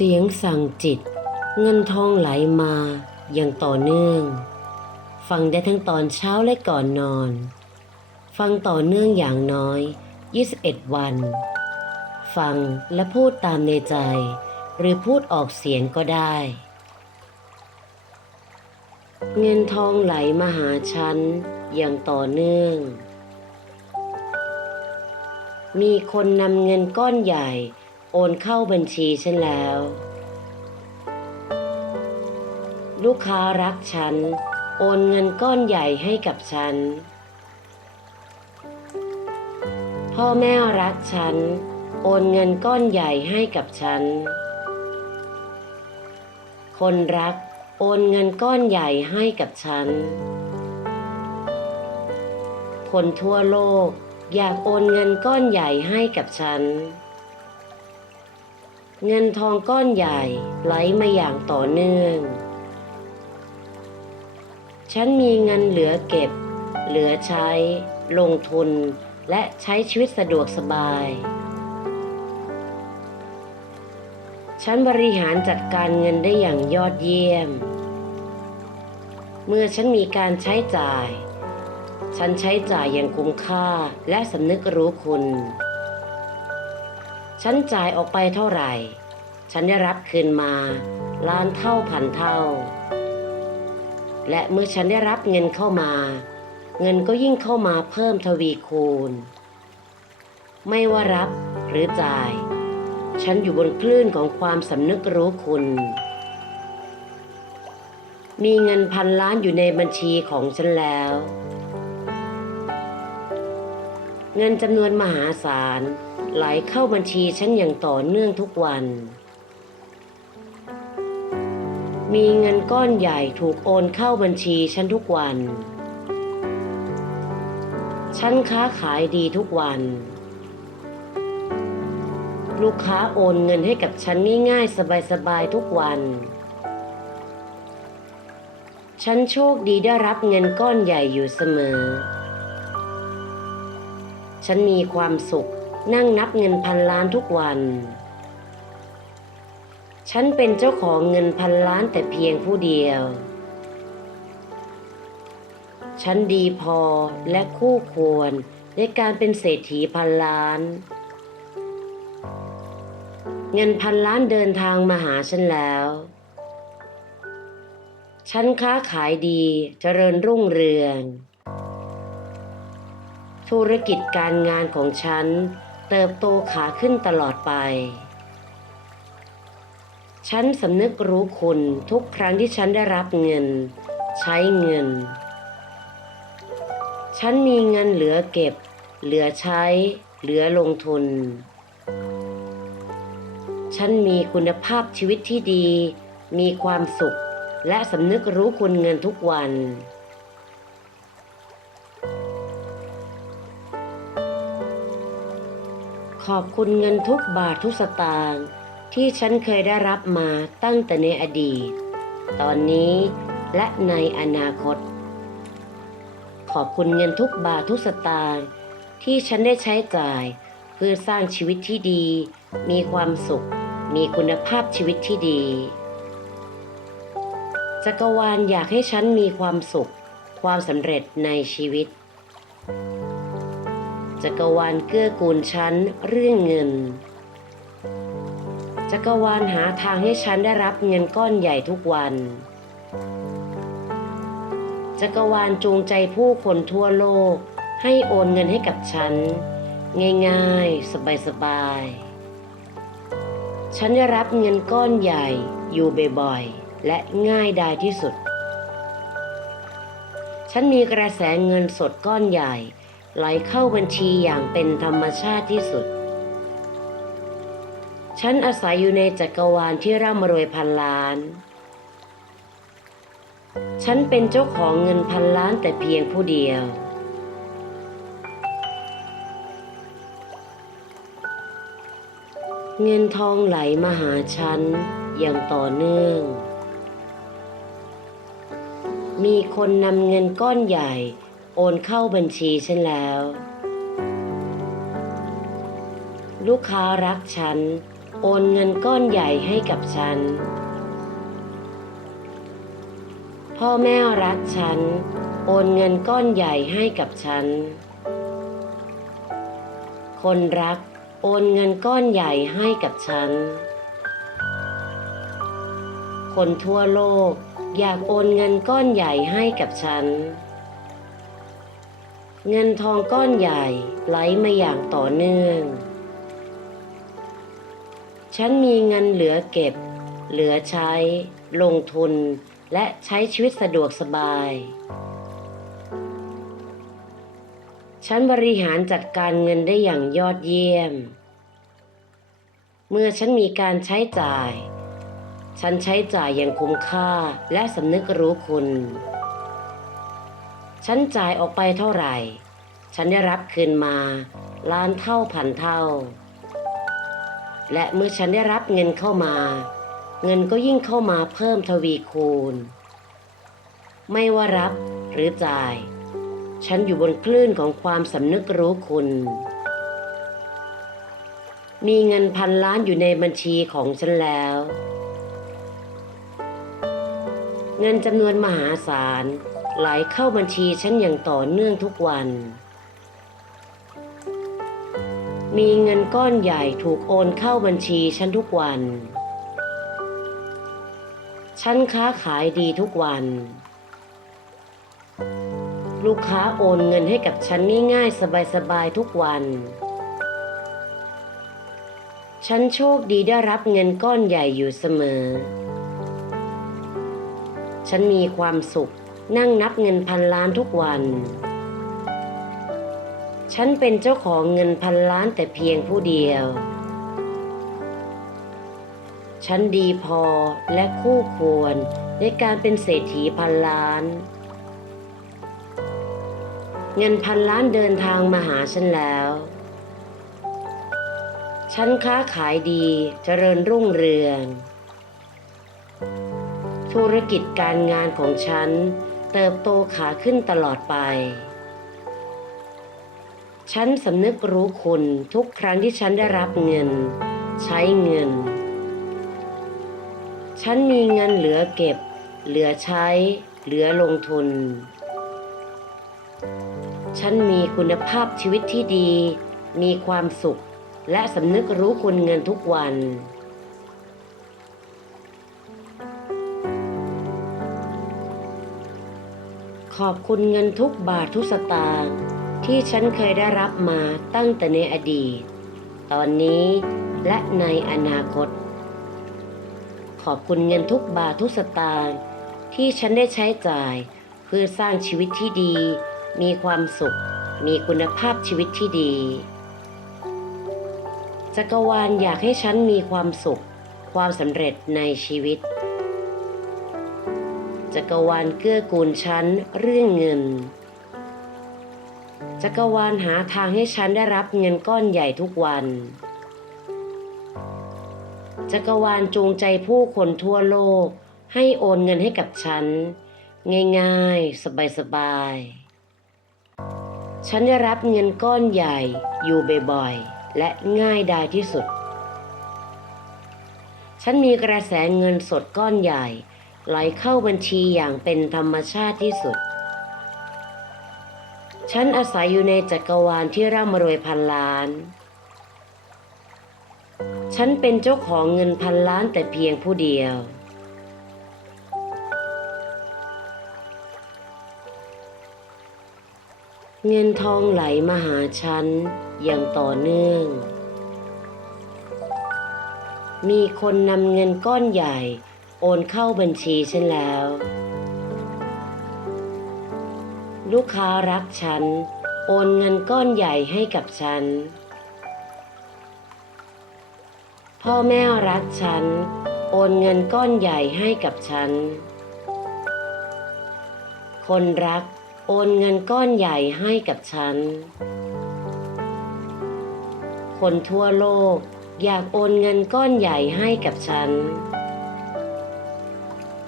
เสียงสั่งจิต เงินทองไหลมาอย่างต่อเนื่อง ฟังได้ทั้งตอนเช้าและก่อนนอน ฟังต่อเนื่องอย่างน้อย 21 วัน ฟังและพูดตามในใจ หรือพูดออกเสียงก็ได้ เงินทองไหลมาหาฉันอย่างต่อเนื่อง มีคนนำเงินก้อนใหญ่ โอนเข้าบัญชีฉันแล้ว ลูกค้ารักฉัน โอนเงินก้อนใหญ่ให้กับฉัน พ่อแม่รักฉัน โอนเงินก้อนใหญ่ให้กับฉัน คนรักโอนเงินก้อนใหญ่ให้กับฉัน คนทั่วโลกอยากโอนเงินก้อนใหญ่ให้กับฉัน เงินทองก้อนใหญ่ไหลมาอย่างต่อเนื่อง ฉันมีเงินเหลือเก็บ เหลือใช้ ลงทุน และใช้ชีวิตสะดวกสบาย ฉันบริหารจัดการเงินได้อย่างยอดเยี่ยม เมื่อฉันมีการใช้จ่าย ฉันใช้จ่ายอย่างคุ้มค่าและสำนึกรู้คุณ ฉันจ่ายออกไปเท่าไหร่ ฉันได้รับคืนมาล้านเท่าพันเท่า และเมื่อฉันได้รับเงินเข้ามา เงินก็ยิ่งเข้ามาเพิ่มทวีคูณ ไม่ว่ารับหรือจ่าย ฉันอยู่บนคลื่นของความสำนึกรู้คุณ มีเงินพันล้านอยู่ในบัญชีของฉันแล้ว เงินจำนวนมหาศาล ไหลเข้าบัญชีฉันอย่างต่อเนื่องทุกวัน มีเงินก้อนใหญ่ถูกโอนเข้าบัญชีฉันทุกวัน ฉันค้าขายดีทุกวัน ลูกค้าโอนเงินให้กับฉันง่ายๆ สบายๆ ทุกวัน ฉันโชคดีได้รับเงินก้อนใหญ่อยู่เสมอ ฉันมีความสุข นั่งนับเงินพันล้านทุกวัน ฉันเป็นเจ้าของเงินพันล้านแต่เพียงผู้เดียว ฉันดีพอและคู่ควรในการเป็นเศรษฐีพันล้าน เงินพันล้านเดินทางมาหาฉันแล้ว ฉันค้าขายดีเจริญรุ่งเรือง ธุรกิจการงานของฉัน เติบโตขาขึ้นตลอดไป ฉันสำนึกรู้คุณทุกครั้งที่ฉันได้รับเงิน ใช้เงิน ฉันมีเงินเหลือเก็บ เหลือใช้ เหลือลงทุน ฉันมีคุณภาพชีวิตที่ดี มีความสุข และสำนึกรู้คุณเงินทุกวัน ขอบคุณเงินทุกบาททุกสตางค์ที่ฉันเคยได้รับมาตั้งแต่ในอดีต ตอนนี้และในอนาคต ขอบคุณเงินทุกบาททุกสตางค์ที่ฉันได้ใช้จ่ายเพื่อสร้างชีวิตที่ดี มีความสุข มีคุณภาพชีวิตที่ดี จักรวาลอยากให้ฉันมีความสุข ความสำเร็จในชีวิต จักรวาลเกื้อกูลฉันเรื่องเงิน จักรวาลหาทางให้ฉันได้รับเงินก้อนใหญ่ทุกวัน จักรวาลจูงใจผู้คนทั่วโลก ให้โอนเงินให้กับฉัน ง่ายๆ สบายๆ ฉันได้รับเงินก้อนใหญ่อยู่บ่อยๆ และง่ายดายที่สุด ฉันมีกระแสเงินสดก้อนใหญ่ ไหลเข้าบัญชีอย่างเป็นธรรมชาติที่สุด ฉันอาศัยอยู่ในจักรวาลที่ร่ำรวยพันล้าน ฉันเป็นเจ้าของเงินพันล้านแต่เพียงผู้เดียว เงินทองไหลมาหาฉันอย่างต่อเนื่อง มีคนนำเงินก้อนใหญ่ โอนเข้าบัญชีฉันแล้ว ลูกค้ารักฉัน โอนเงินก้อนใหญ่ให้กับฉัน พ่อแม่รักฉัน โอนเงินก้อนใหญ่ให้กับฉัน คนรักโอนเงินก้อนใหญ่ให้กับฉัน คนทั่วโลกอยากโอนเงินก้อนใหญ่ให้กับฉัน เงินทองก้อนใหญ่ไหลมาอย่างต่อเนื่อง ฉันมีเงินเหลือเก็บ เหลือใช้ ลงทุน และใช้ชีวิตสะดวกสบาย ฉันบริหารจัดการเงินได้อย่างยอดเยี่ยม เมื่อฉันมีการใช้จ่าย ฉันใช้จ่ายอย่างคุ้มค่าและสำนึกรู้คุณ ฉันจ่ายออกไปเท่าไหร่ ฉันได้รับคืนมาล้านเท่าพันเท่า และเมื่อฉันได้รับเงินเข้ามา เงินก็ยิ่งเข้ามาเพิ่มทวีคูณ ไม่ว่ารับหรือจ่าย ฉันอยู่บนคลื่นของความสำนึกรู้คุณ มีเงินพันล้านอยู่ในบัญชีของฉันแล้ว เงินจำนวนมหาศาล ไหลเข้าบัญชีฉันอย่างต่อเนื่องทุกวัน มีเงินก้อนใหญ่ถูกโอนเข้าบัญชีฉันทุกวัน ฉันค้าขายดีทุกวัน ลูกค้าโอนเงินให้กับฉันง่ายๆสบายๆทุกวัน ฉันโชคดีได้รับเงินก้อนใหญ่อยู่เสมอ ฉันมีความสุข นั่งนับเงินพันล้านทุกวัน ฉันเป็นเจ้าของเงินพันล้านแต่เพียงผู้เดียว ฉันดีพอและคู่ควรในการเป็นเศรษฐีพันล้าน เงินพันล้านเดินทางมาหาฉันแล้ว ฉันค้าขายดีเจริญรุ่งเรือง ธุรกิจการงานของฉัน เติบโตขาขึ้นตลอดไป ฉันสำนึกรู้คุณทุกครั้งที่ฉันได้รับเงิน ใช้เงิน ฉันมีเงินเหลือเก็บ เหลือใช้ เหลือลงทุน ฉันมีคุณภาพชีวิตที่ดี มีความสุข และสำนึกรู้คุณเงินทุกวัน ขอบคุณเงินทุกบาททุกสตางค์ที่ฉันเคยได้รับมาตั้งแต่ในอดีต ตอนนี้และในอนาคต ขอบคุณเงินทุกบาททุกสตางค์ที่ฉันได้ใช้จ่ายเพื่อสร้างชีวิตที่ดี มีความสุข มีคุณภาพชีวิตที่ดี จักรวาลอยากให้ฉันมีความสุข ความสำเร็จในชีวิต จักรวาลเกื้อกูลฉันเรื่องเงิน จักรวาลหาทางให้ฉันได้รับเงินก้อนใหญ่ทุกวัน จักรวาลจูงใจผู้คนทั่วโลก ให้โอนเงินให้กับฉัน ง่ายๆ สบายๆ ฉันได้รับเงินก้อนใหญ่อยู่บ่อยๆ และง่ายดายที่สุด ฉันมีกระแสเงินสดก้อนใหญ่ ไหลเข้าบัญชีอย่างเป็นธรรมชาติที่สุด ฉันอาศัยอยู่ในจักรวาลที่ร่ำรวยพันล้าน ฉันเป็นเจ้าของเงินพันล้านแต่เพียงผู้เดียวเงินทองไหลมาหาฉันอย่างต่อเนื่อง มีคนนำเงินก้อนใหญ่ โอนเข้าบัญชีฉันแล้ว ลูกค้ารักฉัน โอนเงินก้อนใหญ่ให้กับฉัน พ่อแม่รักฉัน โอนเงินก้อนใหญ่ให้กับฉัน คนรักโอนเงินก้อนใหญ่ให้กับฉัน คนทั่วโลกอยากโอนเงินก้อนใหญ่ให้กับฉัน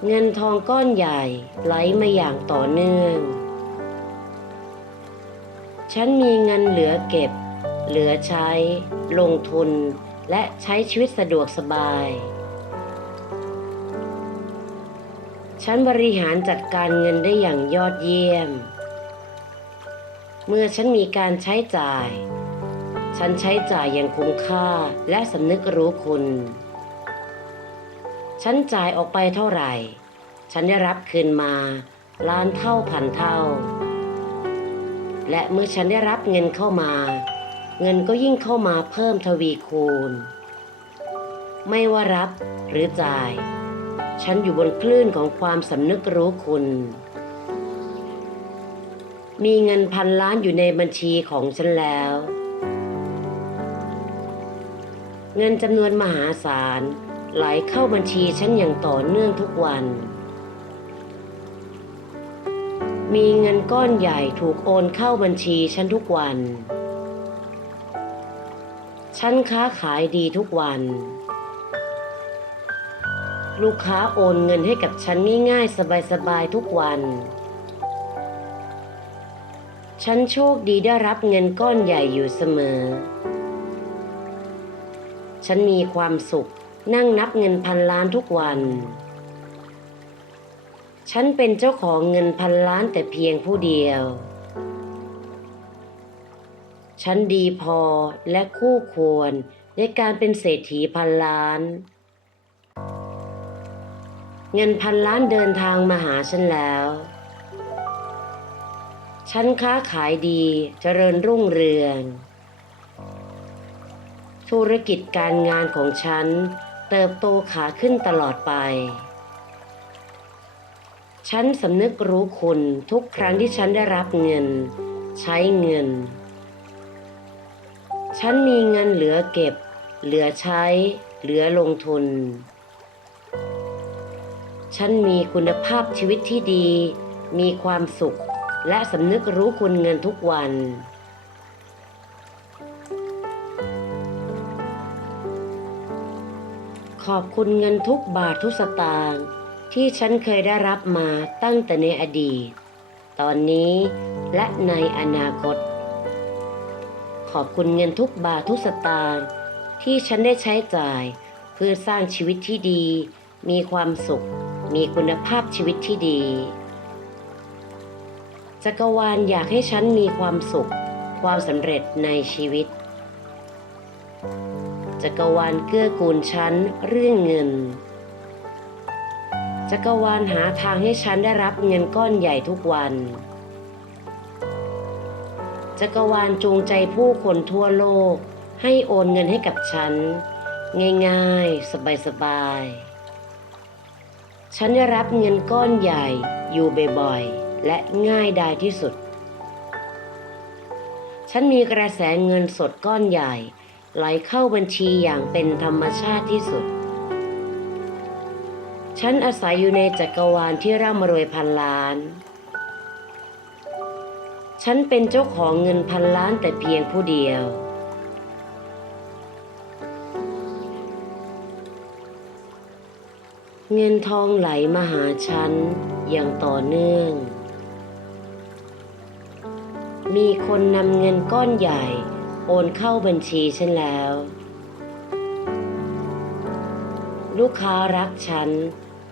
เงินทองก้อนใหญ่ไหลมาอย่างต่อเนื่อง ฉันมีเงินเหลือเก็บ เหลือใช้ ลงทุน และใช้ชีวิตสะดวกสบาย ฉันบริหารจัดการเงินได้อย่างยอดเยี่ยม เมื่อฉันมีการใช้จ่าย ฉันใช้จ่ายอย่างคุ้มค่าและสำนึกรู้คุณ ฉันจ่ายออกไปเท่าไหร่ ฉันได้รับคืนมาล้านเท่าพันเท่า และเมื่อฉันได้รับเงินเข้ามา เงินก็ยิ่งเข้ามาเพิ่มทวีคูณ ไม่ว่ารับหรือจ่าย ฉันอยู่บนคลื่นของความสำนึกรู้คุณ มีเงินพันล้านอยู่ในบัญชีของฉันแล้ว เงินจำนวนมหาศาล ไหลเข้าบัญชีฉันอย่างต่อเนื่องทุกวัน มีเงินก้อนใหญ่ถูกโอนเข้าบัญชีฉันทุกวัน ฉันค้าขายดีทุกวัน ลูกค้าโอนเงินให้กับฉันง่ายๆ สบายๆ ทุกวัน ฉันโชคดีได้รับเงินก้อนใหญ่อยู่เสมอ ฉันมีความสุข นั่งนับเงินพันล้านทุกวัน ฉันเป็นเจ้าของเงินพันล้านแต่เพียงผู้เดียว ฉันดีพอและคู่ควรในการเป็นเศรษฐีพันล้าน เงินพันล้านเดินทางมาหาฉันแล้ว ฉันค้าขายดีเจริญรุ่งเรืองธุรกิจการงานของฉัน เติบโตขาขึ้นตลอดไป ฉันสำนึกรู้คุณทุกครั้งที่ฉันได้รับเงิน ใช้เงิน ฉันมีเงินเหลือเก็บ เหลือใช้ เหลือลงทุน ฉันมีคุณภาพชีวิตที่ดี มีความสุข และสำนึกรู้คุณเงินทุกวัน ขอบคุณเงินทุกบาททุกสตางค์ที่ฉันเคยได้รับมาตั้งแต่ในอดีต ตอนนี้และในอนาคต ขอบคุณเงินทุกบาททุกสตางค์ที่ฉันได้ใช้จ่ายเพื่อสร้างชีวิตที่ดี มีความสุข มีคุณภาพชีวิตที่ดีจักรวาลอยากให้ฉันมีความสุข ความสำเร็จในชีวิต จักรวาลเกื้อกูลฉันเรื่องเงิน จักรวาลหาทางให้ฉันได้รับเงินก้อนใหญ่ทุกวัน จักรวาลจูงใจผู้คนทั่วโลก ให้โอนเงินให้กับฉัน ง่ายๆ สบายๆ ฉันได้รับเงินก้อนใหญ่อยู่บ่อยๆ และง่ายดายที่สุดฉันมีกระแสเงินสดก้อนใหญ่ ไหลเข้าบัญชีอย่างเป็นธรรมชาติที่สุด ฉันอาศัยอยู่ในจักรวาลที่ร่ำรวยพันล้าน ฉันเป็นเจ้าของเงินพันล้านแต่เพียงผู้เดียว เงินทองไหลมาหาฉันอย่างต่อเนื่อง มีคนนำเงินก้อนใหญ่ โอนเข้าบัญชีฉันแล้ว ลูกค้ารักฉัน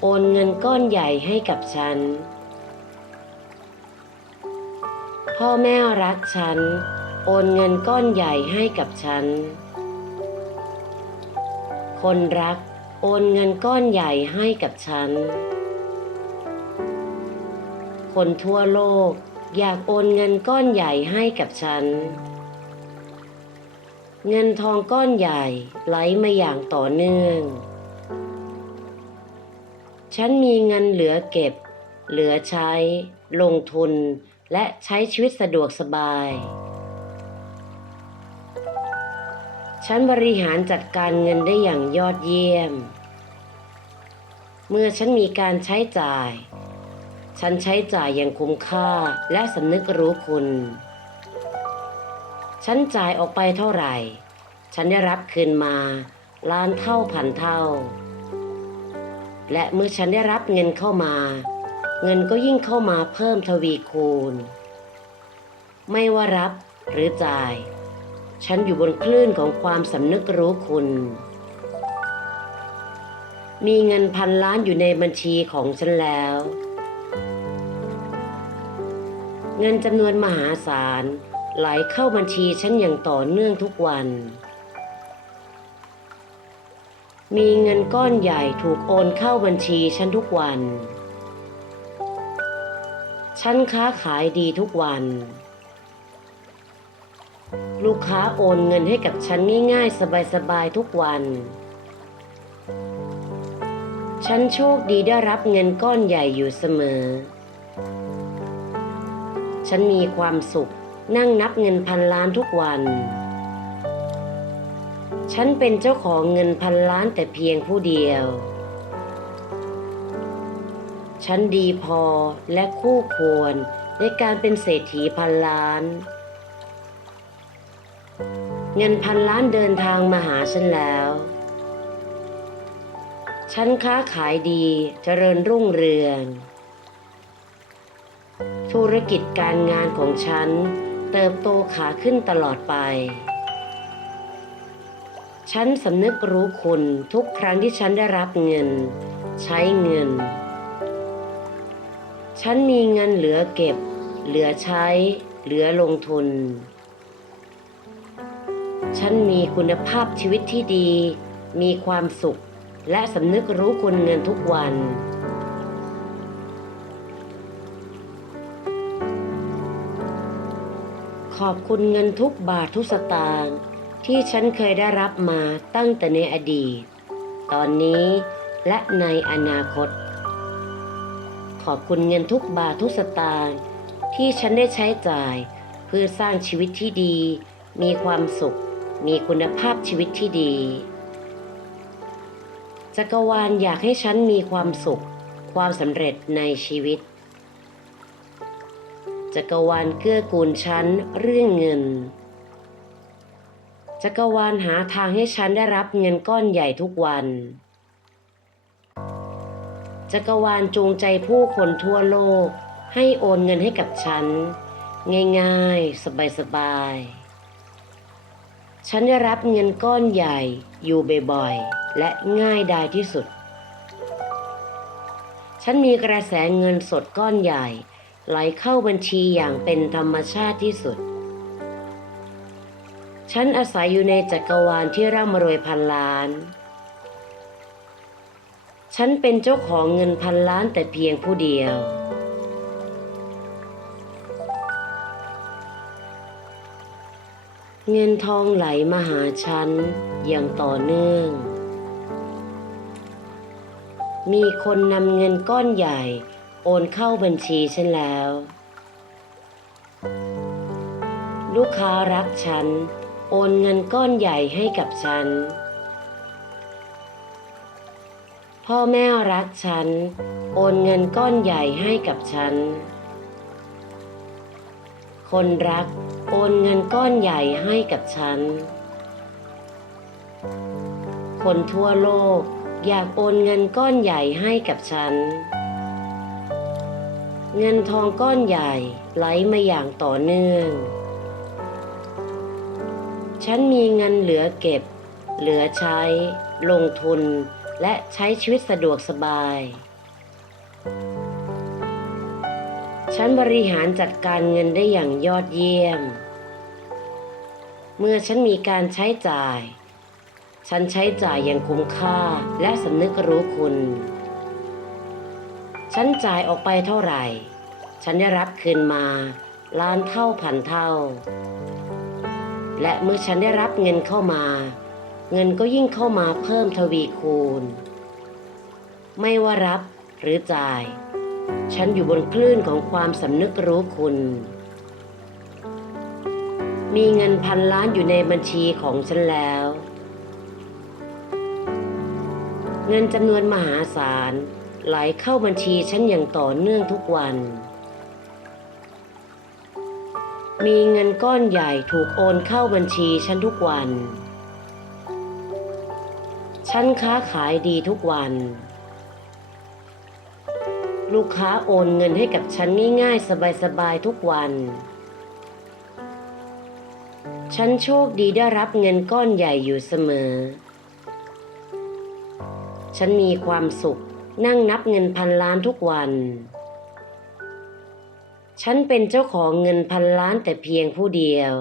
โอนเงินก้อนใหญ่ให้กับฉัน พ่อแม่รักฉัน โอนเงินก้อนใหญ่ให้กับฉัน คนรักโอนเงินก้อนใหญ่ให้กับฉัน คนทั่วโลกอยากโอนเงินก้อนใหญ่ให้กับฉัน เงินทองก้อนใหญ่ไหลมาอย่างต่อเนื่อง ฉันมีเงินเหลือเก็บ เหลือใช้ ลงทุน และใช้ชีวิตสะดวกสบาย ฉันบริหารจัดการเงินได้อย่างยอดเยี่ยม เมื่อฉันมีการใช้จ่าย ฉันใช้จ่ายอย่างคุ้มค่าและสำนึกรู้คุณ ฉันจ่ายออกไปเท่าไหร่ ฉันได้รับคืนมาล้านเท่าพันเท่า และเมื่อฉันได้รับเงินเข้ามา เงินก็ยิ่งเข้ามาเพิ่มทวีคูณ ไม่ว่ารับหรือจ่าย ฉันอยู่บนคลื่นของความสำนึกรู้คุณ มีเงินพันล้านอยู่ในบัญชีของฉันแล้ว เงินจำนวนมหาศาล ไหลเข้าบัญชีฉันอย่างต่อเนื่องทุกวัน มีเงินก้อนใหญ่ถูกโอนเข้าบัญชีฉันทุกวัน ฉันค้าขายดีทุกวัน ลูกค้าโอนเงินให้กับฉันง่ายๆ สบายๆทุกวัน ฉันโชคดีได้รับเงินก้อนใหญ่อยู่เสมอ ฉันมีความสุข นั่งนับเงินพันล้านทุกวัน ฉันเป็นเจ้าของเงินพันล้านแต่เพียงผู้เดียว ฉันดีพอและคู่ควรในการเป็นเศรษฐีพันล้าน เงินพันล้านเดินทางมาหาฉันแล้ว ฉันค้าขายดีเจริญรุ่งเรือง ธุรกิจการงานของฉัน เติบโตขาขึ้นตลอดไป ฉันสำนึกรู้คุณทุกครั้งที่ฉันได้รับเงิน ใช้เงิน ฉันมีเงินเหลือเก็บ เหลือใช้ เหลือลงทุน ฉันมีคุณภาพชีวิตที่ดี มีความสุข และสำนึกรู้คุณเงินทุกวัน ขอบคุณเงินทุกบาททุกสตางค์ที่ฉันเคยได้รับมาตั้งแต่ในอดีต ตอนนี้และในอนาคต ขอบคุณเงินทุกบาททุกสตางค์ที่ฉันได้ใช้จ่ายเพื่อสร้างชีวิตที่ดี มีความสุข มีคุณภาพชีวิตที่ดีจักรวาลอยากให้ฉันมีความสุข ความสำเร็จในชีวิต จักรวาลเกื้อกูลฉันเรื่องเงิน จักรวาลหาทางให้ฉันได้รับเงินก้อนใหญ่ทุกวัน จักรวาลจูงใจผู้คนทั่วโลก ให้โอนเงินให้กับฉัน ง่ายๆ สบายๆ ฉันได้รับเงินก้อนใหญ่อยู่บ่อยๆ และง่ายดายที่สุด ฉันมีกระแสเงินสดก้อนใหญ่ ไหลเข้าบัญชีอย่างเป็นธรรมชาติที่สุด ฉันอาศัยอยู่ในจักรวาลที่ร่ำรวยพันล้าน ฉันเป็นเจ้าของเงินพันล้านแต่เพียงผู้เดียว เงินทองไหลมาหาฉันอย่างต่อเนื่อง มีคนนำเงินก้อนใหญ่ โอนเข้าบัญชีฉันแล้ว ลูกค้ารักฉัน โอนเงินก้อนใหญ่ให้กับฉัน พ่อแม่รักฉัน โอนเงินก้อนใหญ่ให้กับฉัน คนรักโอนเงินก้อนใหญ่ให้กับฉัน คนทั่วโลกอยากโอนเงินก้อนใหญ่ให้กับฉัน เงินทองก้อนใหญ่ไหลมาอย่างต่อเนื่อง ฉันมีเงินเหลือเก็บ เหลือใช้ ลงทุน และใช้ชีวิตสะดวกสบาย ฉันบริหารจัดการเงินได้อย่างยอดเยี่ยม เมื่อฉันมีการใช้จ่าย ฉันใช้จ่ายอย่างคุ้มค่าและสำนึกรู้คุณ ฉันจ่ายออกไปเท่าไหร่ ฉันได้รับคืนมาล้านเท่าพันเท่า และเมื่อฉันได้รับเงินเข้ามา เงินก็ยิ่งเข้ามาเพิ่มทวีคูณ ไม่ว่ารับหรือจ่าย ฉันอยู่บนคลื่นของความสำนึกรู้คุณ มีเงินพันล้านอยู่ในบัญชีของฉันแล้ว เงินจำนวนมหาศาล ไหลเข้าบัญชีฉันอย่างต่อเนื่องทุกวัน มีเงินก้อนใหญ่ถูกโอนเข้าบัญชีฉันทุกวัน ฉันค้าขายดีทุกวัน ลูกค้าโอนเงินให้กับฉันง่ายๆ สบายๆ ทุกวัน ฉันโชคดีได้รับเงินก้อนใหญ่อยู่เสมอฉันมีความสุข นั่งนับเงินพันล้านทุกวัน ฉันเป็นเจ้าของเงินพันล้านแต่เพียงผู้เดียว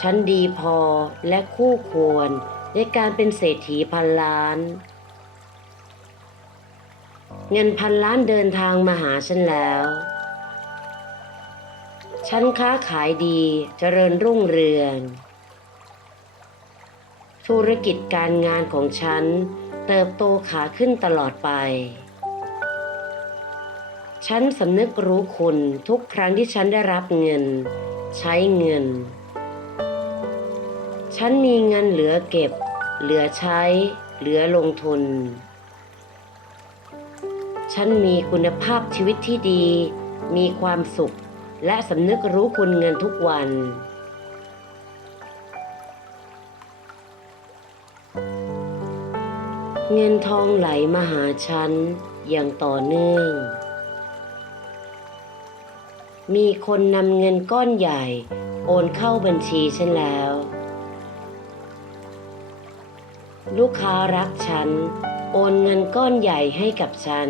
ฉันดีพอและคู่ควรในการเป็นเศรษฐีพันล้าน เงินพันล้านเดินทางมาหาฉันแล้ว ฉันค้าขายดีเจริญรุ่งเรือง ธุรกิจการงานของฉัน เติบโตขาขึ้นตลอดไป ฉันสำนึกรู้คุณทุกครั้งที่ฉันได้รับเงิน ใช้เงิน ฉันมีเงินเหลือเก็บ เหลือใช้ เหลือลงทุน ฉันมีคุณภาพชีวิตที่ดี มีความสุข และสำนึกรู้คุณเงินทุกวัน เงินทองไหลมาหาฉันอย่างต่อเนื่อง มีคนนำเงินก้อนใหญ่ โอนเข้าบัญชีฉันแล้ว ลูกค้ารักฉัน โอนเงินก้อนใหญ่ให้กับฉัน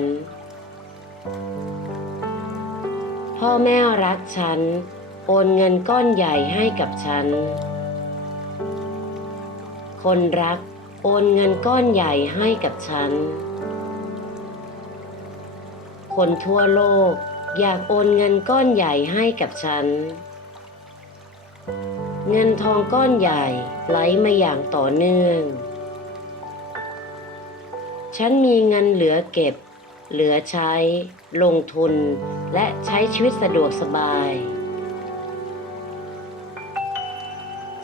พ่อแม่รักฉัน โอนเงินก้อนใหญ่ให้กับฉัน คนรัก โอนเงินก้อนใหญ่ให้กับฉัน คนทั่วโลกอยากโอนเงินก้อนใหญ่ให้กับฉัน เงินทองก้อนใหญ่ไหลมาอย่างต่อเนื่อง ฉันมีเงินเหลือเก็บ เหลือใช้ ลงทุน และใช้ชีวิตสะดวกสบาย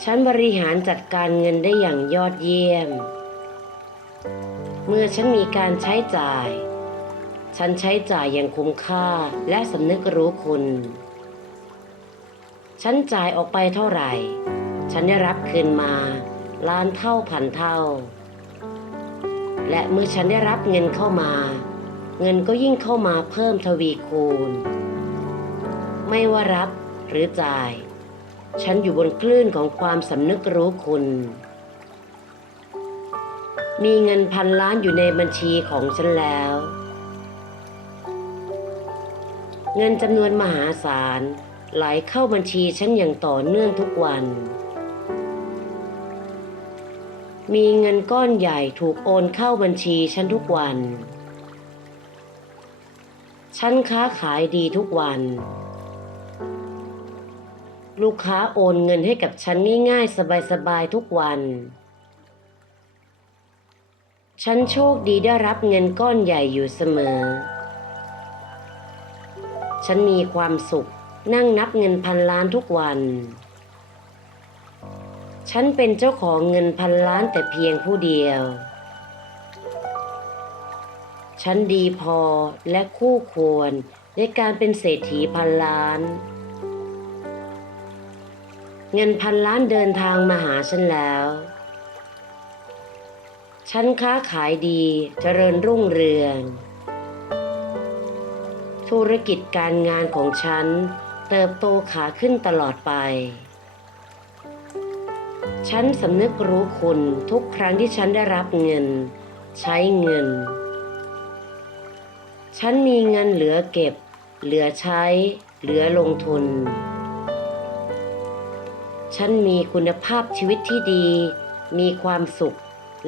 ฉันบริหารจัดการเงินได้อย่างยอดเยี่ยม เมื่อฉันมีการใช้จ่าย ฉันใช้จ่ายอย่างคุ้มค่าและสำนึกรู้คุณ ฉันจ่ายออกไปเท่าไหร่ ฉันได้รับคืนมาล้านเท่าพันเท่า และเมื่อฉันได้รับเงินเข้ามา เงินก็ยิ่งเข้ามาเพิ่มทวีคูณ ไม่ว่ารับหรือจ่าย ฉันอยู่บนคลื่นของความสำนึกรู้คุณ มีเงินพันล้านอยู่ในบัญชีของฉันแล้ว เงินจำนวนมหาศาลไหลเข้าบัญชีฉันอย่างต่อเนื่องทุกวัน มีเงินก้อนใหญ่ถูกโอนเข้าบัญชีฉันทุกวัน ฉันค้าขายดีทุกวัน ลูกค้าโอนเงินให้กับฉันง่ายๆ สบายๆ ทุกวัน ฉันโชคดีได้รับเงินก้อนใหญ่อยู่เสมอ ฉันมีความสุขนั่งนับเงินพันล้านทุกวัน ฉันเป็นเจ้าของเงินพันล้านแต่เพียงผู้เดียว ฉันดีพอและคู่ควรในการเป็นเศรษฐีพันล้าน เงินพันล้านเดินทางมาหาฉันแล้ว ฉันค้าขายดีเจริญรุ่งเรือง ธุรกิจการงานของฉันเติบโตขาขึ้นตลอดไป ฉันสำนึกรู้คุณทุกครั้งที่ฉันได้รับเงิน ใช้เงิน ฉันมีเงินเหลือเก็บ เหลือใช้ เหลือลงทุน ฉันมีคุณภาพชีวิตที่ดี มีความสุข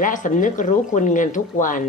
และสำนึกรู้คุณเงินทุกวัน